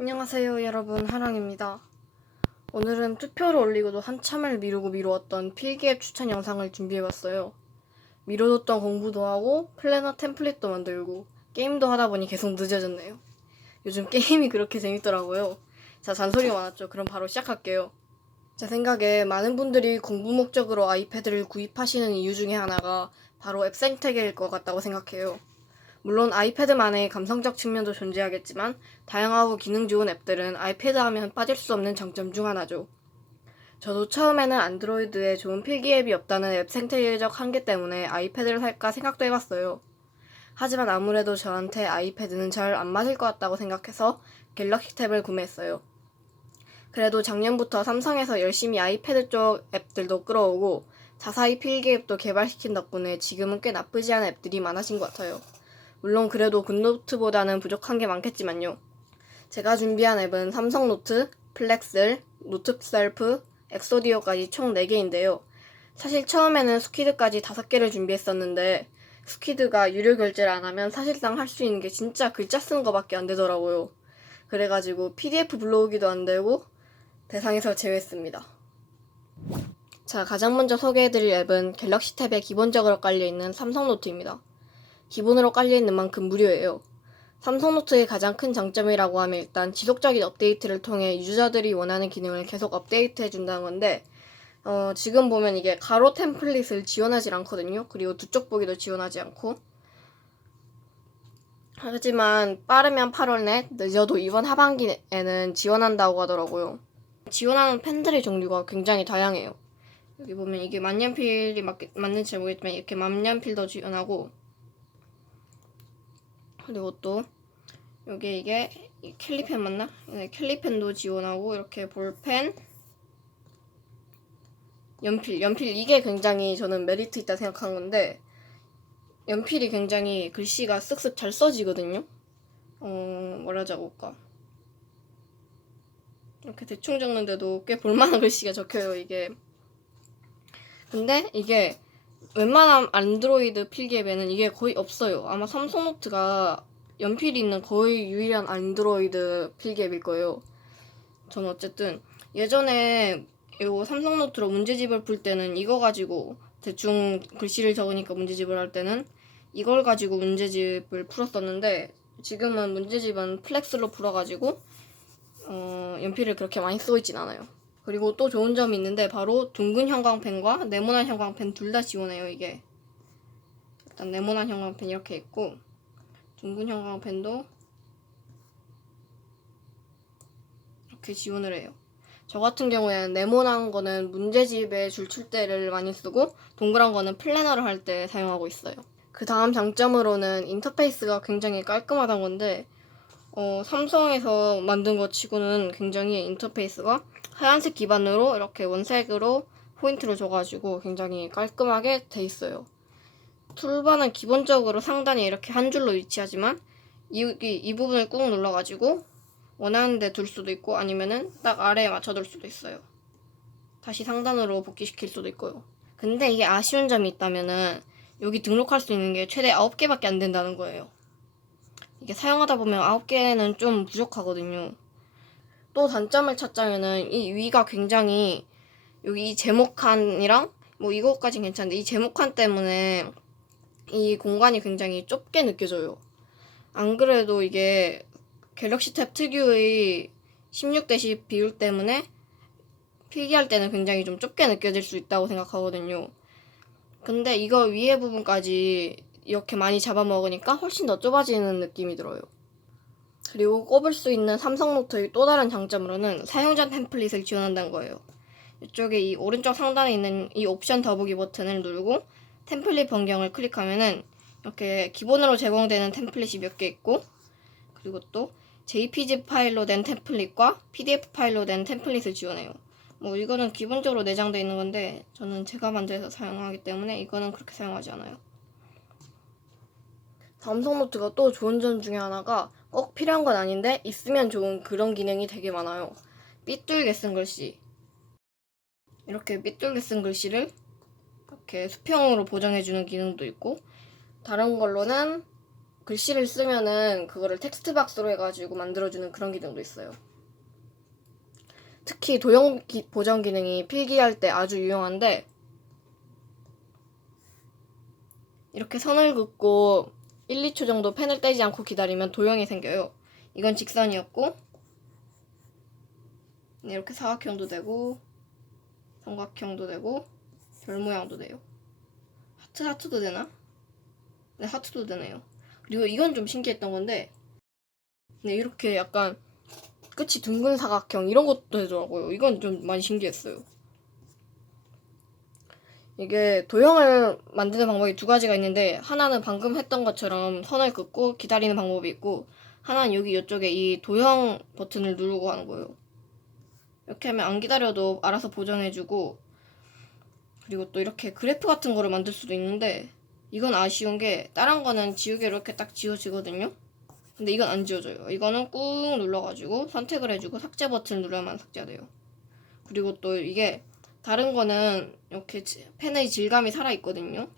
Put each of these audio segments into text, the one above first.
안녕하세요 여러분, 하랑입니다. 오늘은 투표를 올리고도 한참을 미루었던 필기앱 추천 영상을 준비해봤어요. 미뤄뒀던 공부도 하고 플래너 템플릿도 만들고 게임도 하다보니 계속 늦어졌네요. 요즘 게임이 그렇게 재밌더라고요. 자, 잔소리가 많았죠. 그럼 바로 시작할게요. 제 생각에 많은 분들이 공부 목적으로 아이패드를 구입하시는 이유 중에 하나가 바로 앱 생태계일 것 같다고 생각해요. 물론 아이패드만의 감성적 측면도 존재하겠지만 다양하고 기능 좋은 앱들은 아이패드 하면 빠질 수 없는 장점 중 하나죠. 저도 처음에는 안드로이드에 좋은 필기 앱이 없다는 앱 생태계적 한계 때문에 아이패드를 살까 생각도 해봤어요. 하지만 아무래도 저한테 아이패드는 잘 안 맞을 것 같다고 생각해서 갤럭시 탭을 구매했어요. 그래도 작년부터 삼성에서 열심히 아이패드 쪽 앱들도 끌어오고 자사이 필기 앱도 개발시킨 덕분에 지금은 꽤 나쁘지 않은 앱들이 많아진 것 같아요. 물론 그래도 굿노트보다는 부족한 게 많겠지만요. 제가 준비한 앱은 삼성노트, 플렉슬, 노트셀프, 엑소디오까지 총 4개인데요. 사실 처음에는 스퀴드까지 5개를 준비했었는데 스퀴드가 유료 결제를 안 하면 사실상 할 수 있는 게 진짜 글자 쓰는 거밖에 안 되더라고요. 그래가지고 PDF 불러오기도 안 되고 대상에서 제외했습니다. 자, 가장 먼저 소개해드릴 앱은 갤럭시 탭에 기본적으로 깔려있는 삼성노트입니다. 기본으로 깔려있는 만큼 무료예요. 삼성노트의 가장 큰 장점이라고 하면 일단 지속적인 업데이트를 통해 유저들이 원하는 기능을 계속 업데이트해준다는 건데 지금 보면 이게 가로 템플릿을 지원하지 않거든요. 그리고 두 쪽 보기도 지원하지 않고. 하지만 빠르면 8월 내, 늦어도 이번 하반기에는 지원한다고 하더라고요. 지원하는 펜들의 종류가 굉장히 다양해요. 여기 보면 이게 만년필이 맞는지 잘 모르겠지만 이렇게 만년필도 지원하고, 그리고 또 이게 캘리펜 맞나? 네, 캘리펜도 지원하고 이렇게 볼펜, 연필 이게 굉장히 저는 메리트 있다 생각하는 건데 연필이 굉장히 글씨가 쓱쓱 잘 써지거든요. 뭐라 적을까? 이렇게 대충 적는데도 꽤 볼만한 글씨가 적혀요, 이게. 근데 이게 웬만한 안드로이드 필기앱에는 이게 거의 없어요. 아마 삼성노트가 연필이 있는 거의 유일한 안드로이드 필기앱일 거예요. 저는 어쨌든 예전에 이거 삼성노트로 문제집을 풀 때는 이거 가지고 대충 글씨를 적으니까 문제집을 할 때는 이걸 가지고 문제집을 풀었었는데 지금은 문제집은 플렉스로 풀어가지고 연필을 그렇게 많이 쓰고 있진 않아요. 그리고 또 좋은 점이 있는데 바로 둥근 형광펜과 네모난 형광펜 둘 다 지원해요. 이게 일단 네모난 형광펜 이렇게 있고 둥근 형광펜도 이렇게 지원을 해요. 저 같은 경우에는 네모난 거는 문제집에 줄칠 때를 많이 쓰고 동그란 거는 플래너를 할 때 사용하고 있어요. 그 다음 장점으로는 인터페이스가 굉장히 깔끔하다는 건데 삼성에서 만든 것 치고는 굉장히 인터페이스가 하얀색 기반으로 이렇게 원색으로 포인트를 줘가지고 굉장히 깔끔하게 돼 있어요. 툴바는 기본적으로 상단에 이렇게 한 줄로 위치하지만 이 부분을 꾹 눌러가지고 원하는 데 둘 수도 있고 아니면은 딱 아래에 맞춰둘 수도 있어요. 다시 상단으로 복귀시킬 수도 있고요. 근데 이게 아쉬운 점이 있다면은 여기 등록할 수 있는 게 최대 9개밖에 안 된다는 거예요. 이게 사용하다 보면 9개는 좀 부족하거든요. 또 단점을 찾자면은 이 위가 굉장히 여기 이 제목칸이랑 뭐 이거까진 괜찮은데 이 제목칸 때문에 이 공간이 굉장히 좁게 느껴져요. 안 그래도 이게 갤럭시 탭 특유의 16:10 비율 때문에 필기할 때는 굉장히 좀 좁게 느껴질 수 있다고 생각하거든요. 근데 이거 위에 부분까지 이렇게 많이 잡아먹으니까 훨씬 더 좁아지는 느낌이 들어요. 그리고 꼽을 수 있는 삼성노트의 또 다른 장점으로는 사용자 템플릿을 지원한다는 거예요. 이쪽에 이 오른쪽 상단에 있는 이 옵션 더보기 버튼을 누르고 템플릿 변경을 클릭하면은 이렇게 기본으로 제공되는 템플릿이 몇 개 있고 그리고 또 JPG 파일로 된 템플릿과 PDF 파일로 된 템플릿을 지원해요. 뭐 이거는 기본적으로 내장되어 있는 건데 저는 제가 만들어서 사용하기 때문에 이거는 그렇게 사용하지 않아요. 삼성노트가 또 좋은 점 중에 하나가 꼭 필요한 건 아닌데 있으면 좋은 그런 기능이 되게 많아요. 삐뚤게 쓴 글씨. 이렇게 삐뚤게 쓴 글씨를 이렇게 수평으로 보정해주는 기능도 있고 다른 걸로는 글씨를 쓰면은 그거를 텍스트 박스로 해가지고 만들어주는 그런 기능도 있어요. 특히 도형 보정 기능이 필기할 때 아주 유용한데, 이렇게 선을 긋고 1, 2초 정도 펜을 떼지 않고 기다리면 도형이 생겨요. 이건 직선이었고, 이렇게 사각형도 되고 삼각형도 되고 별 모양도 돼요. 하트도 되나? 네, 하트도 되네요. 그리고 이건 좀 신기했던 건데, 네, 이렇게 약간 끝이 둥근 사각형 이런 것도 되더라고요. 이건 좀 많이 신기했어요. 이게 도형을 만드는 방법이 두 가지가 있는데, 하나는 방금 했던 것처럼 선을 긋고 기다리는 방법이 있고, 하나는 여기 이쪽에 이 도형 버튼을 누르고 하는 거예요. 이렇게 하면 안 기다려도 알아서 보정해주고, 그리고 또 이렇게 그래프 같은 거를 만들 수도 있는데, 이건 아쉬운 게 다른 거는 지우개로 이렇게 딱 지워지거든요. 근데 이건 안 지워져요. 이거는 꾹 눌러가지고 선택을 해주고 삭제 버튼을 누르면 삭제가 돼요. 그리고 또 이게 다른 거는 이렇게 펜의 질감이 살아있거든요.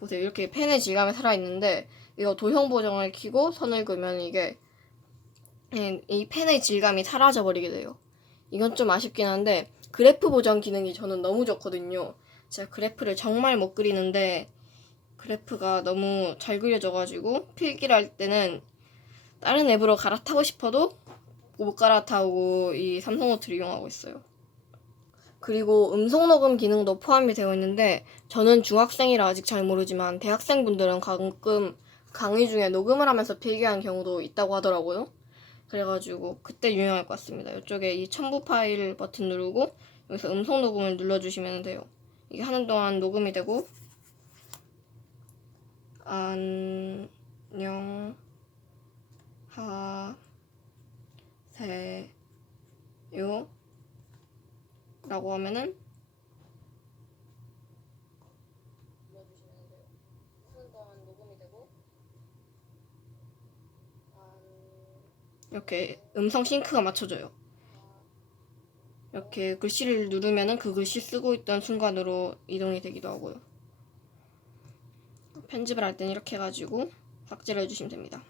보세요. 이렇게 펜의 질감이 살아있는데, 이거 도형 보정을 켜고 선을 그으면 이게 이 펜의 질감이 사라져버리게 돼요. 이건 좀 아쉽긴 한데, 그래프 보정 기능이 저는 너무 좋거든요. 제가 그래프를 정말 못 그리는데, 그래프가 너무 잘 그려져가지고 필기를 할 때는 다른 앱으로 갈아타고 싶어도 못 갈아타고 이 삼성노트를 이용하고 있어요. 그리고 음성 녹음 기능도 포함이 되어 있는데, 저는 중학생이라 아직 잘 모르지만 대학생분들은 가끔 강의 중에 녹음을 하면서 필기하는 경우도 있다고 하더라고요. 그래가지고 그때 유용할 것 같습니다. 이쪽에 이 첨부 파일 버튼 누르고 여기서 음성 녹음을 눌러주시면 돼요. 이게 하는 동안 녹음이 되고, 안녕하세요 라고 하면은 눌러주시면 돼요. 하는 동안 녹음이 되고, 이렇게 음성 싱크가 맞춰져요. 이렇게 글씨를 누르면은 그 글씨 쓰고 있던 순간으로 이동이 되기도 하고요. 편집을 할 땐 이렇게 해가지고 삭제를 해주시면 됩니다.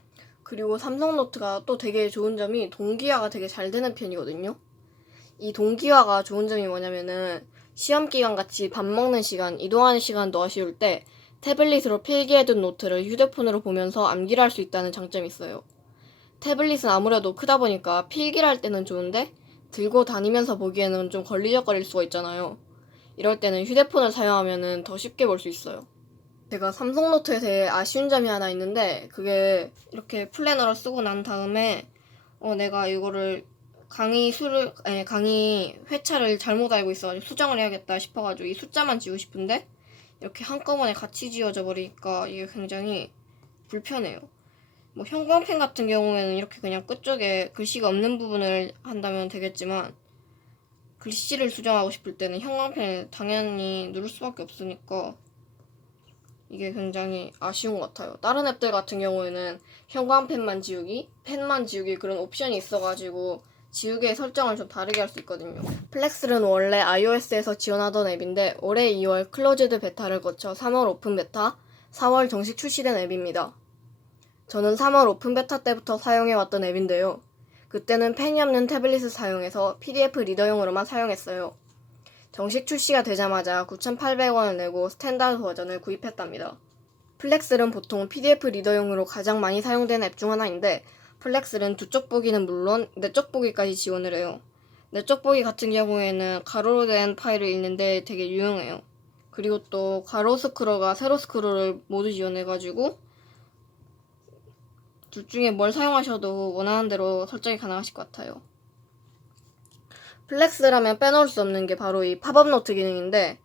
그리고 삼성노트가 또 되게 좋은 점이 동기화가 되게 잘 되는 편이거든요. 이 동기화가 좋은 점이 뭐냐면은 시험 기간 같이 밥 먹는 시간, 이동하는 시간도 아쉬울 때 태블릿으로 필기해둔 노트를 휴대폰으로 보면서 암기를 할 수 있다는 장점이 있어요. 태블릿은 아무래도 크다 보니까 필기를 할 때는 좋은데 들고 다니면서 보기에는 좀 걸리적거릴 수가 있잖아요. 이럴 때는 휴대폰을 사용하면 더 쉽게 볼 수 있어요. 제가 삼성노트에 대해 아쉬운 점이 하나 있는데, 그게 이렇게 플래너를 쓰고 난 다음에 내가 이거를 강의 회차를 잘못 알고 있어가지고 수정을 해야겠다 싶어가지고 이 숫자만 지우고 싶은데 이렇게 한꺼번에 같이 지워져 버리니까 이게 굉장히 불편해요. 뭐 형광펜 같은 경우에는 이렇게 그냥 끝쪽에 글씨가 없는 부분을 한다면 되겠지만, 글씨를 수정하고 싶을 때는 형광펜을 당연히 누를 수밖에 없으니까 이게 굉장히 아쉬운 것 같아요. 다른 앱들 같은 경우에는 형광펜만 지우기, 펜만 지우기 그런 옵션이 있어가지고 지우개의 설정을 좀 다르게 할 수 있거든요. 플렉스는 원래 iOS에서 지원하던 앱인데 올해 2월 클로즈드 베타를 거쳐 3월 오픈 베타, 4월 정식 출시된 앱입니다. 저는 3월 오픈 베타 때부터 사용해왔던 앱인데요. 그때는 펜이 없는 태블릿을 사용해서 PDF 리더용으로만 사용했어요. 정식 출시가 되자마자 9,800원을 내고 스탠다드 버전을 구입했답니다. 플렉스는 보통 PDF 리더용으로 가장 많이 사용되는 앱 중 하나인데, 플렉스는 두쪽 보기는 물론 내적 보기까지 지원을 해요. 내적 보기 같은 경우에는 가로로 된 파일을 읽는데 되게 유용해요. 그리고 또 가로 스크롤과 세로 스크롤을 모두 지원해가지고 둘 중에 뭘 사용하셔도 원하는 대로 설정이 가능하실 것 같아요. 플렉스라면 빼놓을 수 없는 게 바로 이 팝업 노트 기능인데,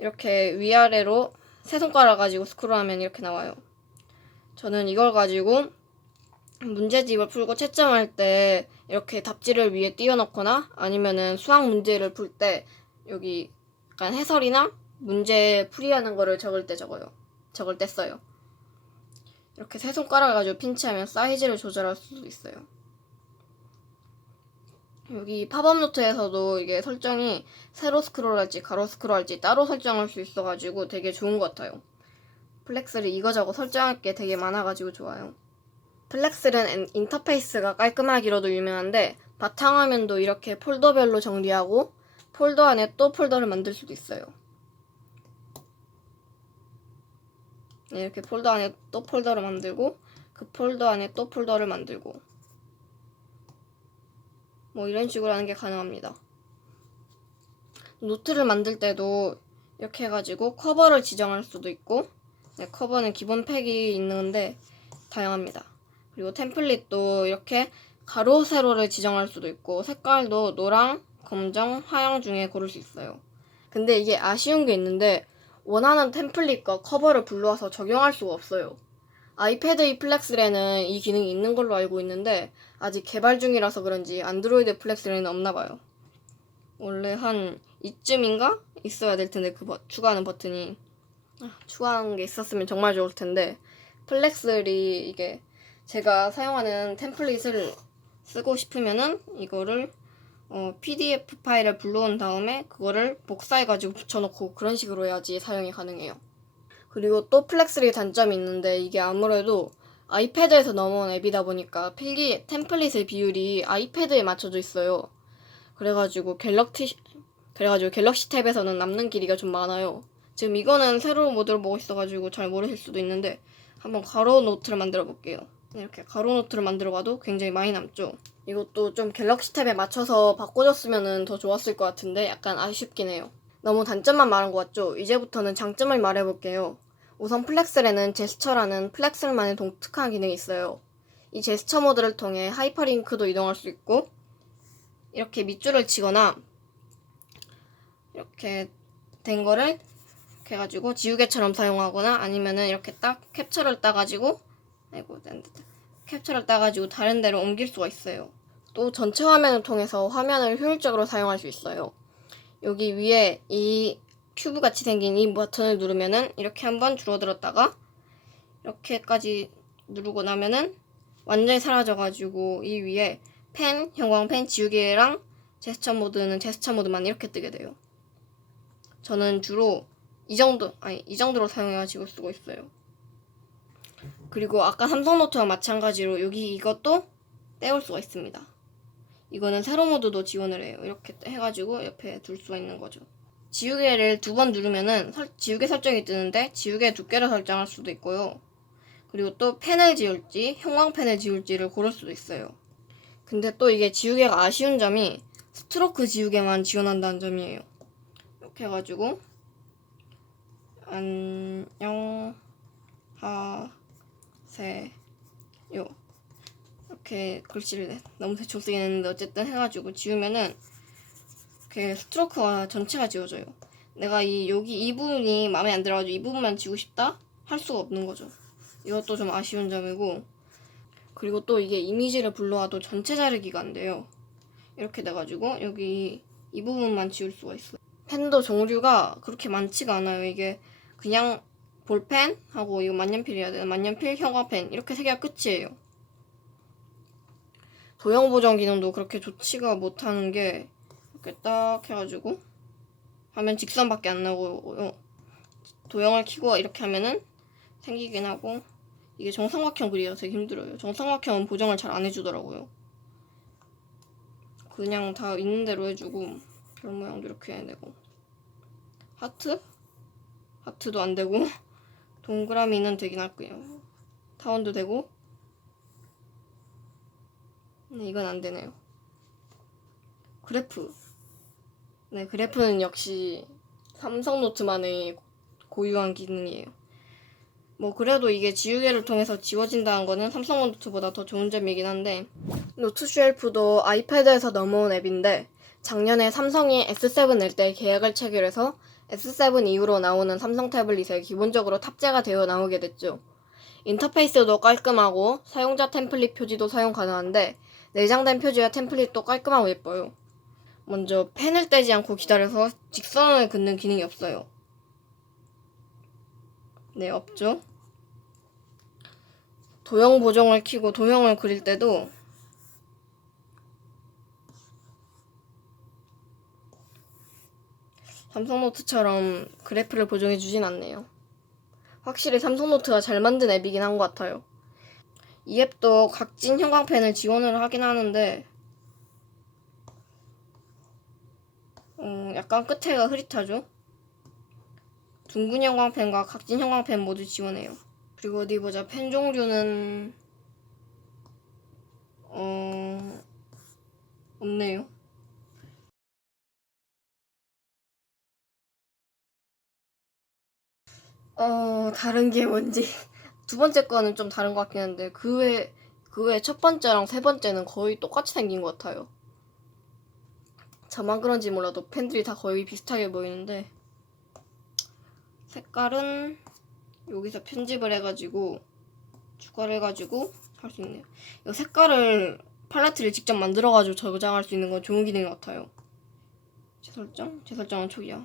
이렇게 위아래로 세 손가락 가지고 스크롤하면 이렇게 나와요. 저는 이걸 가지고 문제집을 풀고 채점할 때 이렇게 답지를 위에 띄워놓거나 아니면은 수학 문제를 풀 때 여기 약간 해설이나 문제 풀이하는 거를 적을 때 써요. 이렇게 세 손가락 가지고 pin치하면 사이즈를 조절할 수도 있어요. 여기 팝업 노트에서도 이게 설정이 세로 스크롤할지 가로 스크롤할지 따로 설정할 수 있어가지고 되게 좋은 것 같아요. 플렉스를 이거저거 설정할 게 되게 많아가지고 좋아요. 플렉스는 인터페이스가 깔끔하기로도 유명한데 바탕화면도 이렇게 폴더별로 정리하고 폴더 안에 또 폴더를 만들 수도 있어요. 네, 이렇게 폴더 안에 또 폴더를 만들고 그 폴더 안에 또 폴더를 만들고 뭐 이런 식으로 하는 게 가능합니다. 노트를 만들 때도 이렇게 해가지고 커버를 지정할 수도 있고, 네, 커버는 기본 팩이 있는데 다양합니다. 그리고 템플릿도 이렇게 가로 세로를 지정할 수도 있고 색깔도 노랑, 검정, 하양 중에 고를 수 있어요. 근데 이게 아쉬운 게 있는데 원하는 템플릿과 커버를 불러와서 적용할 수가 없어요. 아이패드 이 플렉스에는 이 기능이 있는 걸로 알고 있는데 아직 개발 중이라서 그런지 안드로이드 플렉스에는 없나 봐요. 원래 한 이쯤인가 있어야 될 텐데 추가하는 버튼이 추가하는 게 있었으면 정말 좋을 텐데 플렉스리 이게 제가 사용하는 템플릿을 쓰고 싶으면은 이거를 PDF 파일을 불러온 다음에 그거를 복사해가지고 붙여놓고 그런 식으로 해야지 사용이 가능해요. 그리고 또 플렉스리 단점이 있는데 이게 아무래도 아이패드에서 넘어온 앱이다 보니까 필기 템플릿의 비율이 아이패드에 맞춰져 있어요. 그래가지고 갤럭시 탭에서는 남는 길이가 좀 많아요. 지금 이거는 새로운 모드를 보고 있어가지고 잘 모르실 수도 있는데 한번 가로 노트를 만들어 볼게요. 이렇게 가로 노트를 만들어 봐도 굉장히 많이 남죠. 이것도 좀 갤럭시 탭에 맞춰서 바꿔줬으면 더 좋았을 것 같은데 약간 아쉽긴 해요. 너무 단점만 말한 것 같죠? 이제부터는 장점을 말해볼게요. 우선 플렉스에는 제스처라는 플렉스만의 독특한 기능이 있어요. 이 제스처 모드를 통해 하이퍼링크도 이동할 수 있고 이렇게 밑줄을 치거나 이렇게 된 거를 이렇게 해가지고 지우개처럼 사용하거나 아니면은 이렇게 딱 캡처를 따가지고 캡처를 따가지고 다른 데로 옮길 수가 있어요. 또 전체 화면을 통해서 화면을 효율적으로 사용할 수 있어요. 여기 위에 이 큐브 같이 생긴 이 버튼을 누르면은 이렇게 한번 줄어들었다가 이렇게까지 누르고 나면은 완전히 사라져가지고 이 위에 펜, 형광펜, 지우개랑 제스처 모드는 제스처 모드만 이렇게 뜨게 돼요. 저는 주로 이 정도로 사용해가지고 쓰고 있어요. 그리고 아까 삼성노트와 마찬가지로 여기 이것도 떼올 수가 있습니다. 이거는 세로 모드도 지원을 해요. 이렇게 해가지고 옆에 둘 수가 있는 거죠. 지우개를 2번 누르면은 지우개 설정이 뜨는데 지우개 두께를 설정할 수도 있고요. 그리고 또 펜을 지울지 형광펜을 지울지를 고를 수도 있어요. 근데 또 이게 지우개가 아쉬운 점이 스트로크 지우개만 지원한다는 점이에요. 이렇게 해가지고 안녕하세요 이렇게 글씨를 너무 대충 쓰긴 했는데 어쨌든 해가지고 지우면은 이렇게 스트로크가 전체가 지워져요. 내가 여기 이 부분이 마음에 안 들어가지고 이 부분만 지우고 싶다? 할 수가 없는 거죠. 이것도 좀 아쉬운 점이고 그리고 또 이게 이미지를 불러와도 전체 자르기가 안 돼요. 이렇게 돼가지고 여기 이 부분만 지울 수가 있어요. 펜도 종류가 그렇게 많지가 않아요. 이게 그냥 볼펜하고 이거 만년필이어야 되나? 만년필, 형광펜 이렇게 세 개가 끝이에요. 도형 보정 기능도 그렇게 좋지가 못하는 게 이렇게 딱 해가지고 하면 직선밖에 안 나고요. 도형을 켜고 이렇게 하면은 생기긴 하고 이게 정삼각형 그리기가 되게 힘들어요. 정삼각형은 보정을 잘 안 해주더라고요. 그냥 다 있는 대로 해주고 별 모양도 이렇게 해내고 하트도 안 되고 동그라미는 되긴 할 거예요. 타원도 되고 네, 이건 안 되네요. 그래프는 역시 삼성노트만의 고유한 기능이에요. 뭐 그래도 이게 지우개를 통해서 지워진다는 거는 삼성노트보다 더 좋은 점이긴 한데 노트 쉘프도 아이패드에서 넘어온 앱인데 작년에 삼성이 S7 낼 때 계약을 체결해서 S7 이후로 나오는 삼성 태블릿에 기본적으로 탑재가 되어 나오게 됐죠. 인터페이스도 깔끔하고 사용자 템플릿 표지도 사용 가능한데 내장된 표지와 템플릿도 깔끔하고 예뻐요. 먼저 펜을 떼지 않고 기다려서 직선을 긋는 기능이 없어요. 네, 없죠. 도형 보정을 켜고 도형을 그릴 때도 삼성노트처럼 그래프를 보정해주진 않네요. 확실히 삼성노트가 잘 만든 앱이긴 한 것 같아요. 이 앱도 각진 형광펜을 지원을 하긴 하는데 약간 끝에가 흐릿하죠. 둥근 형광펜과 각진 형광펜 모두 지원해요. 그리고 어디 보자. 펜 종류는 없네요. 다른 게 뭔지 두 번째 거는 좀 다른 것 같긴 한데 그 외 첫 번째랑 세 번째는 거의 똑같이 생긴 것 같아요. 저만 그런지 몰라도 펜들이 다 거의 비슷하게 보이는데 색깔은 여기서 편집을 해가지고 추가를 해가지고 할 수 있네요. 이 색깔을 팔레트를 직접 만들어가지고 저장할 수 있는 건 좋은 기능 같아요. 재설정은 초기화.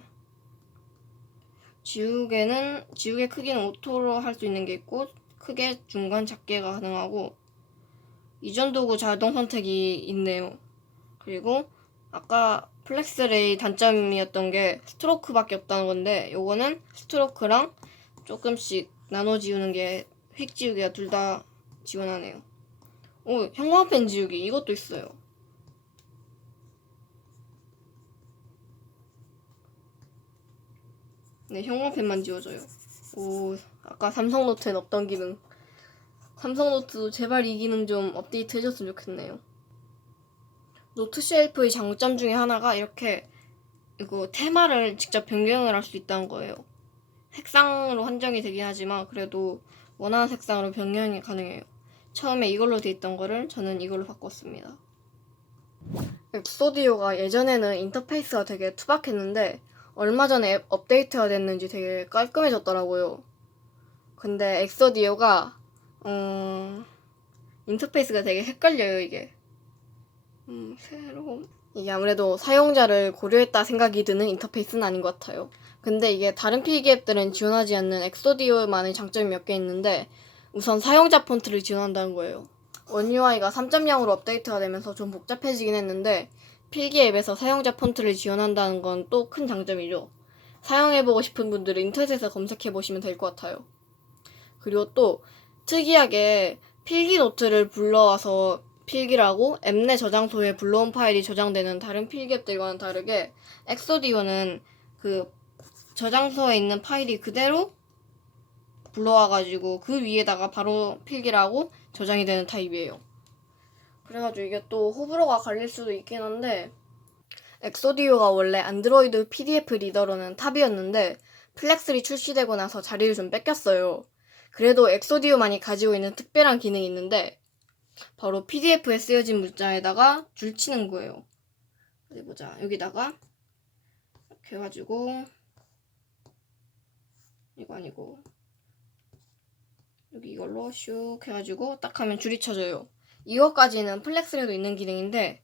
지우개 크기는 오토로 할 수 있는 게 있고 크게, 중간, 작게가 가능하고 이전 도구 자동 선택이 있네요. 그리고 아까 플렉스레이 단점이었던 게 스트로크밖에 없다는 건데 요거는 스트로크랑 조금씩 나눠 지우는 게 휙 지우기가 둘 다 지원하네요. 오, 형광펜 지우기 이것도 있어요. 네, 형광펜만 지워져요. 오, 아까 삼성노트엔 없던 기능. 삼성노트도 제발 이 기능 좀 업데이트 해줬으면 좋겠네요. 노트 쉘프의 장점 중에 하나가 이렇게 이거 테마를 직접 변경을 할 수 있다는 거예요. 색상으로 한정이 되긴 하지만 그래도 원하는 색상으로 변경이 가능해요. 처음에 이걸로 돼 있던 거를 저는 이걸로 바꿨습니다. 엑소디오가 예전에는 인터페이스가 되게 투박했는데 얼마 전에 앱 업데이트가 됐는지 되게 깔끔해졌더라고요. 근데 엑소디오가 인터페이스가 되게 헷갈려요, 이게. 새로운 이게 아무래도 사용자를 고려했다 생각이 드는 인터페이스는 아닌 것 같아요. 근데 이게 다른 필기 앱들은 지원하지 않는 엑소디오만의 장점이 몇 개 있는데 우선 사용자 폰트를 지원한다는 거예요. 원UI가 3.0으로 업데이트가 되면서 좀 복잡해지긴 했는데 필기 앱에서 사용자 폰트를 지원한다는 건 또 큰 장점이죠. 사용해보고 싶은 분들은 인터넷에서 검색해보시면 될 것 같아요. 그리고 또 특이하게 필기 노트를 불러와서 필기를 하고 앱 내 저장소에 불러온 파일이 저장되는 다른 필기 앱들과는 다르게 엑소디오는 그 저장소에 있는 파일이 그대로 불러와가지고 그 위에다가 바로 필기를 하고 저장이 되는 타입이에요. 그래가지고 이게 또 호불호가 갈릴 수도 있긴 한데 엑소디오가 원래 안드로이드 PDF 리더로는 탑이었는데 플렉3 출시되고 나서 자리를 좀 뺏겼어요. 그래도 엑소디오만이 가지고 있는 특별한 기능이 있는데 바로 PDF에 쓰여진 문자에다가 줄치는 거예요. 어디 보자. 여기다가 이렇게 해가지고 이거 아니고 여기 이걸로 슉 해가지고 딱 하면 줄이 쳐져요. 이거까지는 플렉스에도 있는 기능인데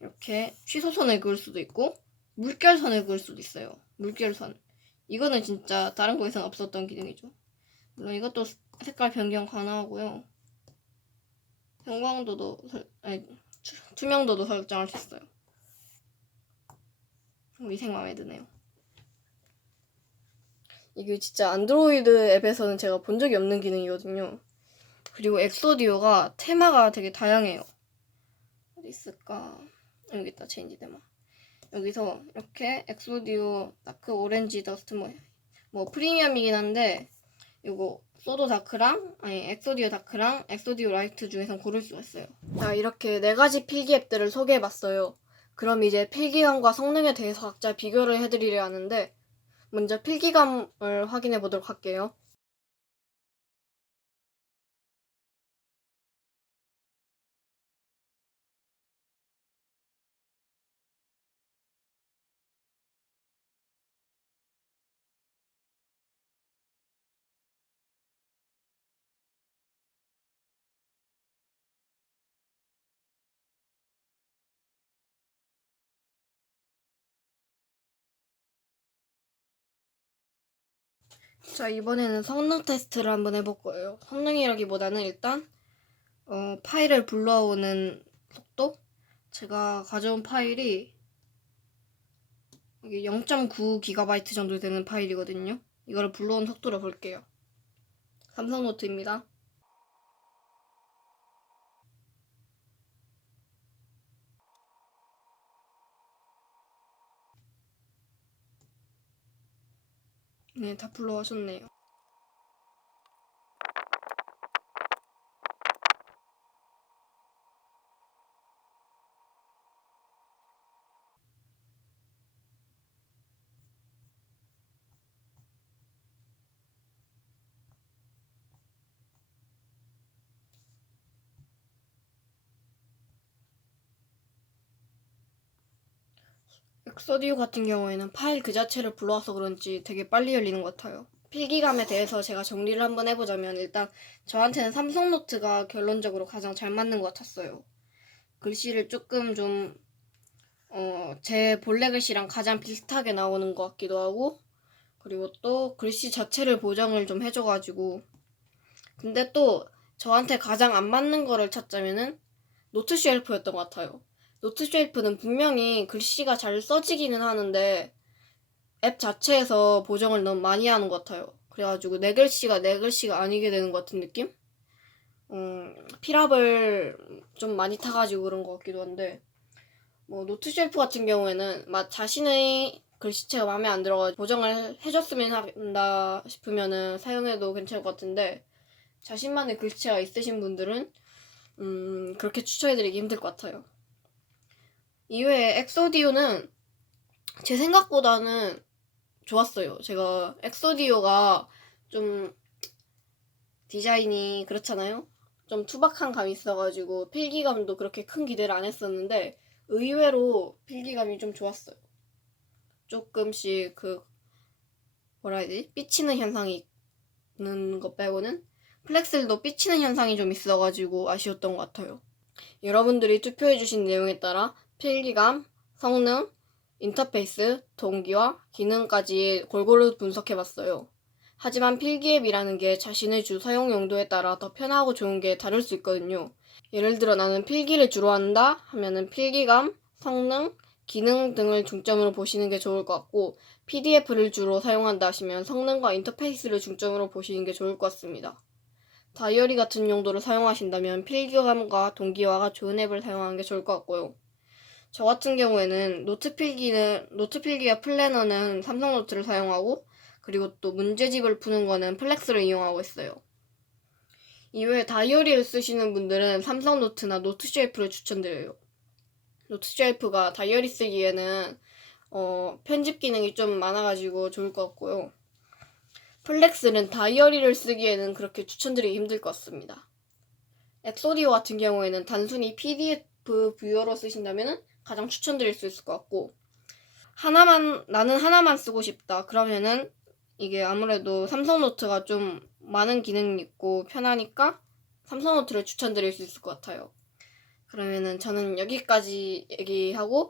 이렇게 취소선을 그을 수도 있고 물결선을 그을 수도 있어요. 물결선. 이거는 진짜 다른 거에서는 없었던 기능이죠. 물론 이것도 색깔 변경 가능하고요. 형광도도 투명도도 설정할 수 있어요. 위생 마음에 드네요. 이게 진짜 안드로이드 앱에서는 제가 본 적이 없는 기능이거든요. 그리고 엑소디오가 테마가 되게 다양해요. 어디 있을까? 여기 있다. 체인지 테마. 여기서 이렇게 엑소디오 다크 오렌지 더스트 뭐 프리미엄이긴 한데 이거 소도 다크랑 엑소디오 다크랑 엑소디오 라이트 중에서 고를 수가 있어요. 자, 이렇게 4가지 필기 앱들을 소개해봤어요. 그럼 이제 필기감과 성능에 대해서 각자 비교를 해드리려 하는데 먼저 필기감을 확인해 보도록 할게요. 자, 이번에는 성능 테스트를 한번 해볼 거예요. 성능이라기보다는 일단 파일을 불러오는 속도? 제가 가져온 파일이 이게 0.9GB 정도 되는 파일이거든요. 이거를 불러온 속도를 볼게요. 삼성노트입니다. 네, 다 불러오셨네요. 엑소디오 같은 경우에는 파일 그 자체를 불러와서 그런지 되게 빨리 열리는 것 같아요. 필기감에 대해서 제가 정리를 한번 해보자면 일단 저한테는 삼성노트가 결론적으로 가장 잘 맞는 것 같았어요. 글씨를 조금 좀 제 본래 글씨랑 가장 비슷하게 나오는 것 같기도 하고, 그리고 또 글씨 자체를 보정을 좀 해줘가지고. 근데 또 저한테 가장 안 맞는 거를 찾자면은 노트 쉘프였던 것 같아요. 노트 쉘프는 분명히 글씨가 잘 써지기는 하는데 앱 자체에서 보정을 너무 많이 하는 것 같아요. 그래가지고 내 글씨가 아니게 되는 것 같은 느낌? 필압을 좀 많이 타가지고 그런 것 같기도 한데, 뭐 노트 쉘프 같은 경우에는 막 자신의 글씨체가 마음에 안 들어가지고 보정을 해줬으면 한다 싶으면은 사용해도 괜찮을 것 같은데, 자신만의 글씨체가 있으신 분들은 그렇게 추천해드리기 힘들 것 같아요. 이외에 엑소디오는 제 생각보다는 좋았어요. 제가 엑소디오가 좀 디자인이 그렇잖아요. 좀 투박한 감이 있어가지고 필기감도 그렇게 큰 기대를 안 했었는데 의외로 필기감이 좀 좋았어요. 조금씩 뭐라 해야 되지? 삐치는 현상이 있는 것 빼고는 플렉셀도 삐치는 현상이 좀 있어가지고 아쉬웠던 것 같아요. 여러분들이 투표해주신 내용에 따라 필기감, 성능, 인터페이스, 동기화, 기능까지 골고루 분석해봤어요. 하지만 필기앱이라는 게 자신의 주 사용 용도에 따라 더 편하고 좋은 게 다를 수 있거든요. 예를 들어 나는 필기를 주로 한다 하면은 필기감, 성능, 기능 등을 중점으로 보시는 게 좋을 것 같고, PDF를 주로 사용한다 하시면 성능과 인터페이스를 중점으로 보시는 게 좋을 것 같습니다. 다이어리 같은 용도로 사용하신다면 필기감과 동기화가 좋은 앱을 사용하는 게 좋을 것 같고요. 저 같은 경우에는 노트 필기와 플래너는 삼성노트를 사용하고, 그리고 또 문제집을 푸는 거는 플렉스를 이용하고 있어요. 이외에 다이어리를 쓰시는 분들은 삼성노트나 노트쉘프를 추천드려요. 노트쉘프가 다이어리 쓰기에는 편집 기능이 좀 많아가지고 좋을 것 같고요. 플렉스는 다이어리를 쓰기에는 그렇게 추천드리기 힘들 것 같습니다. 엑소디오 같은 경우에는 단순히 PDF 뷰어로 쓰신다면 가장 추천드릴 수 있을 것 같고, 나는 하나만 쓰고 싶다 그러면은 이게 아무래도 삼성노트가 좀 많은 기능이 있고 편하니까 삼성노트를 추천드릴 수 있을 것 같아요. 그러면은 저는 여기까지 얘기하고